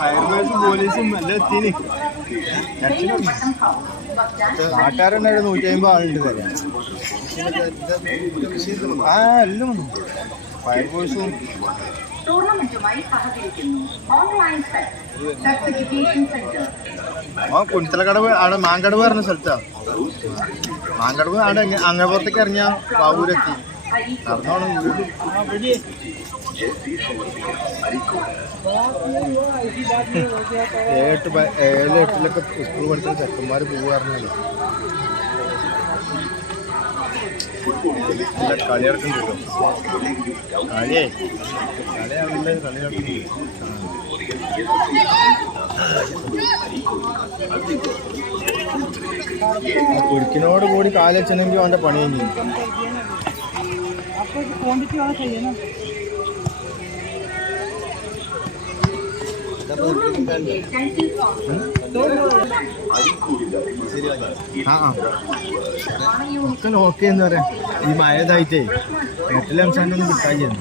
ഫയർഫോഴ്സും പോലീസും എല്ലാം എത്തിന് നാട്ടുകാരുണ്ടായിരുന്നു 150 ആളുണ്ട് തരാം. ആ എല്ലാം വന്നു ഫയർഫോഴ്സും കുണിത്തലക്കടവ് അവിടെ മാങ്കടവ് പറഞ്ഞ സ്ഥലത്താ. മാങ്കടവ് അവിടെ അങ്ങേപ്പുറത്തേക്ക് ഇറങ്ങിയ പാവൂരെത്തി നടന്നോണം. 7-8 സ്കൂൾ പഠിച്ച ചെക്കന്മാർ പോവാറുണ്ട്. കളി ഇറക്കുന്നുണ്ട് കേട്ടോ. കളിയായി കളിയാവില്ല കളി ഇറക്കുന്നുണ്ട്. കുരുക്കിനോട് കൂടി കാലച്ചെന്നെങ്കിൽ അവൻ്റെ പണി കഴിഞ്ഞു. ഒക്കെ നോക്കി എന്ന് പറയാം. ഈ മഴയതായിട്ടേ എട്ടിലെ അംശാനൊന്നും കിട്ടാൻ ചെയ്യുന്നു.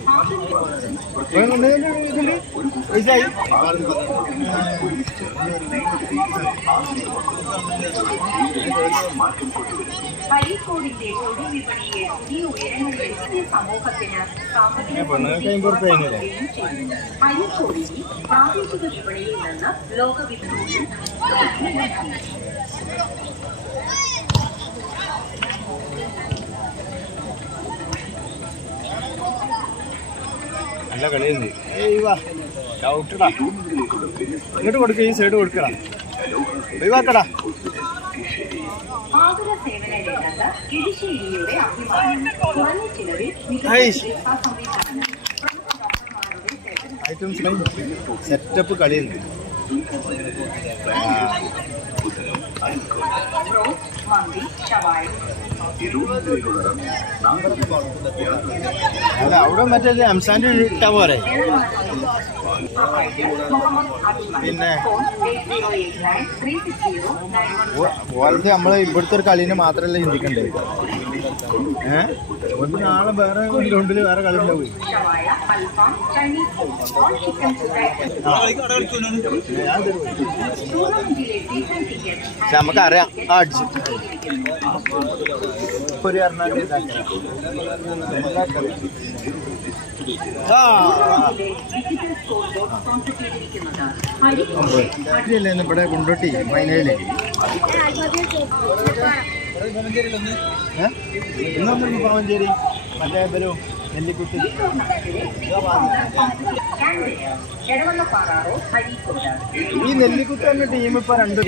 നല്ല കളിയുണ്ട്. ഔട്ടടാ ഇങ്ങോട്ട് കൊടുക്കുക. ഈ സൈഡ് കൊടുക്കടാ. ഒഴിവാക്കടാ. സെറ്റപ്പ് കളിയുണ്ട്. അല്ല അവിടെ മറ്റേ അംസാൻ്റെ ഇട്ടാ പോരെ. പിന്നെ ഓരത്തെ നമ്മളെ ഇവിടുത്തെ ഒരു കളീനെ മാത്രമല്ല ചിന്തിക്കണ്ടേ. ഒരു നാളെ വേറെ ഗ്രൗണ്ടിൽ വേറെ കളി ഉണ്ടാവും. നമുക്കറിയാം അടിച്ചു ഒരു ഇവിടെ കൊണ്ടോട്ടി ഫൈനലില് ഇന്നൊന്നും പാവഞ്ചേരി മറ്റേ പേരും നെല്ലിക്കുത്ത്. ഈ നെല്ലിക്കുത്ത് തന്നെ ടീം ഇപ്പൊ 2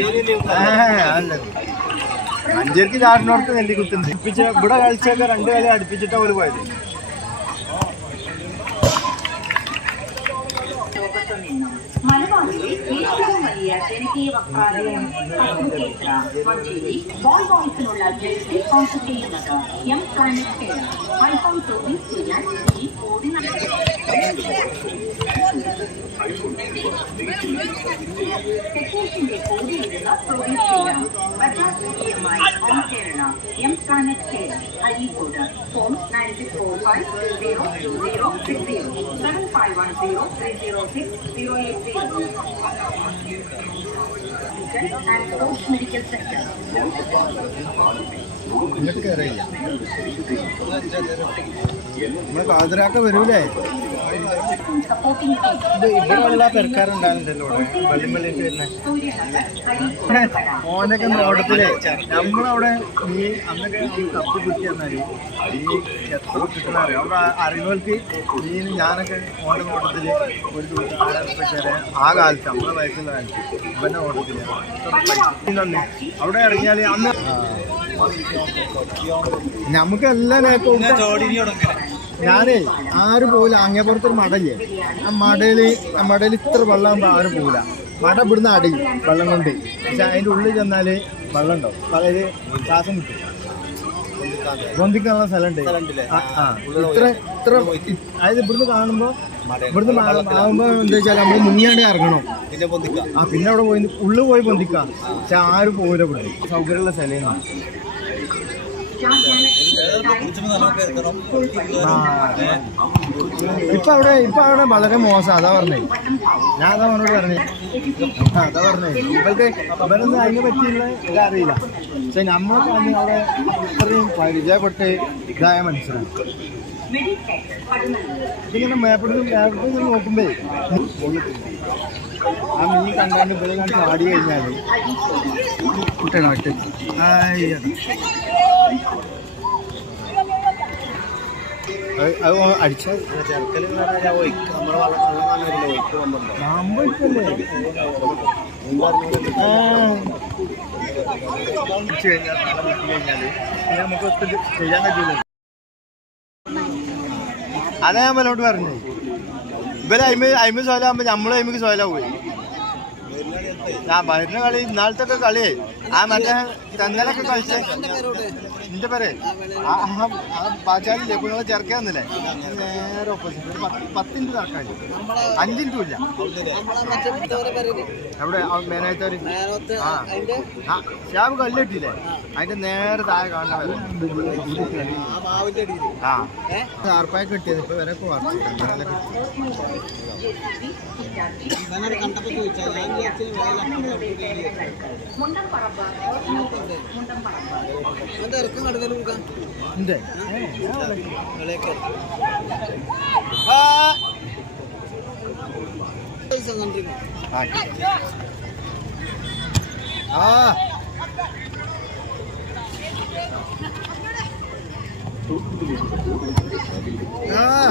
മഞ്ചേരിക്ക് ചാടിനോടത്ത് നെല്ലിക്കുത്തുണ്ട്. ഇവിടെ കളിച്ചൊക്കെ 2 കളി അടുപ്പിച്ചിട്ടാ പോലും പോയത്. മലബാറിലെ ഏറ്റവും വലിയ ജനകീയ വസ്ത്രാലയം മഞ്ചേരി ബോൾ ബോയ്സിനുള്ള ജേഴ്സി സ്പോൺസർ ചെയ്യുന്നത് എം കണക്ട് ഐഫോൺ സർവീസ് ചെയ്യാൻ ഈ കോടി ടെക്നീഷ്യന്റെ കൂടെയിരുന്ന സർവീസ് ചെയ്യാം. Bajaj EMI on Kerala M connect Areekode. Phone 9645 02060 7510 306 medical centre. നമ്മളെ കാതരാക്ക വരൂലേ. ഇവിടെയുള്ള പെരക്കാരുണ്ടാകുന്നുണ്ടല്ലോ ഇവിടെ വെള്ളിമള്ളിട്ട് വരുന്ന ഓനൊക്കെ ഓട്ടത്തില്. നമ്മളവിടെ ഈ അന്നൊക്കെ ഈ കപ്പ് കുത്തി തന്നാല് ഈ എത്ര കിട്ടുന്നറിയാം. അവിടെ അറിയുന്നവർക്ക് ഈ ഞാനൊക്കെ ഓൻ്റെ ഓട്ടത്തില് ഒരു ദിവസം 1000 ആ കാലത്ത് നമ്മളെ വയസ്സുള്ള കാലത്ത് ഇവൻ്റെ ഓട്ടത്തില് അവിടെ ഇറങ്ങിയാല് അന്ന് നമുക്കെല്ലാം ഞാനേ ആരും പോകില്ല. അങ്ങേപ്പുറത്തൊരു മടയില്ലേ, ആ മടയിൽ ഇത്ര വെള്ളം ആരും പോകില്ല. മട ഇവിടുന്ന് അടയും വെള്ളം കൊണ്ട്. പക്ഷെ അതിൻ്റെ ഉള്ളിൽ ചെന്നാല് വെള്ളം ഉണ്ടാവും. അതായത് ശ്വാസം കിട്ടും. പൊന്തിക്കാനുള്ള സ്ഥലമുണ്ട്. ഇത്ര അതായത് ഇവിടുന്ന് കാണുമ്പോൾ ഇവിടുന്ന് ആകുമ്പോൾ എന്താ വെച്ചാൽ നമ്മൾ മുങ്ങിയാണ്ട് ഇറങ്ങണം. പിന്നെ അവിടെ പോയി ഉള്ളിൽ പോയി പൊന്തിക്കാം. പക്ഷെ ആരും പോകില്ല. ഇവിടെ സൗകര്യമുള്ള സ്ഥലമാണ്. ഇപ്പൊ അവിടെ വളരെ മോശം. അതാ പറഞ്ഞേ, ഞാൻ അതാ അവനോട് പറഞ്ഞേ, അതാ പറഞ്ഞേ ഇവരൊന്നും അതിനെ പറ്റിയുള്ള ഇതറിയില്ല. പക്ഷെ നമ്മളൊക്കെ അന്ന് അവിടെ ഇത്രയും പരിചയപ്പെട്ട് ഇതായ മനസ്സിലായി. ഇതിങ്ങനെ മേപ്പിട്ട് നോക്കുമ്പേ ആ മീൻ കണ്ടാണ്ട് ഇവരെ കണ്ട് ചാടി കഴിഞ്ഞാൽ കുട്ടനാട്ട് അത് അടിച്ചാൽ കഴിഞ്ഞാല് നമുക്ക് ഒത്തിരി ചെയ്യാൻ പറ്റില്ല. അതാ ഞാൻ ഇവരോട് പറഞ്ഞേ, ഇവര് അയിമ സോലാകുമ്പോ നമ്മള് അയിമക്ക് സോലാവുകയെ. ഞാൻ വരുന്ന കളി ഇന്നാളത്തെ കളിയേ ആ മറ്റേ തെന്നലൊക്കെ കളിച്ചേ എന്റെ പേരെ ആ പാച്ചാലില്ലേ ഇപ്പൊ നിങ്ങളെ ചേർക്കാൻ വന്നില്ലേ, നേരെ ഓപ്പോസിറ്റ് 10 മിനിറ്റ് നടക്കാൻ 5 മിനിറ്റും ഇല്ല. എവിടെ മേനായത്തോര് ആ ഷാബ് കല്ല് കിട്ടിയില്ലേ, അതിന്റെ നേരെ താഴെ കാണാൻ ആ ആർപ്പായ കിട്ടിയത് ഇപ്പൊ വിലക്ക് ആ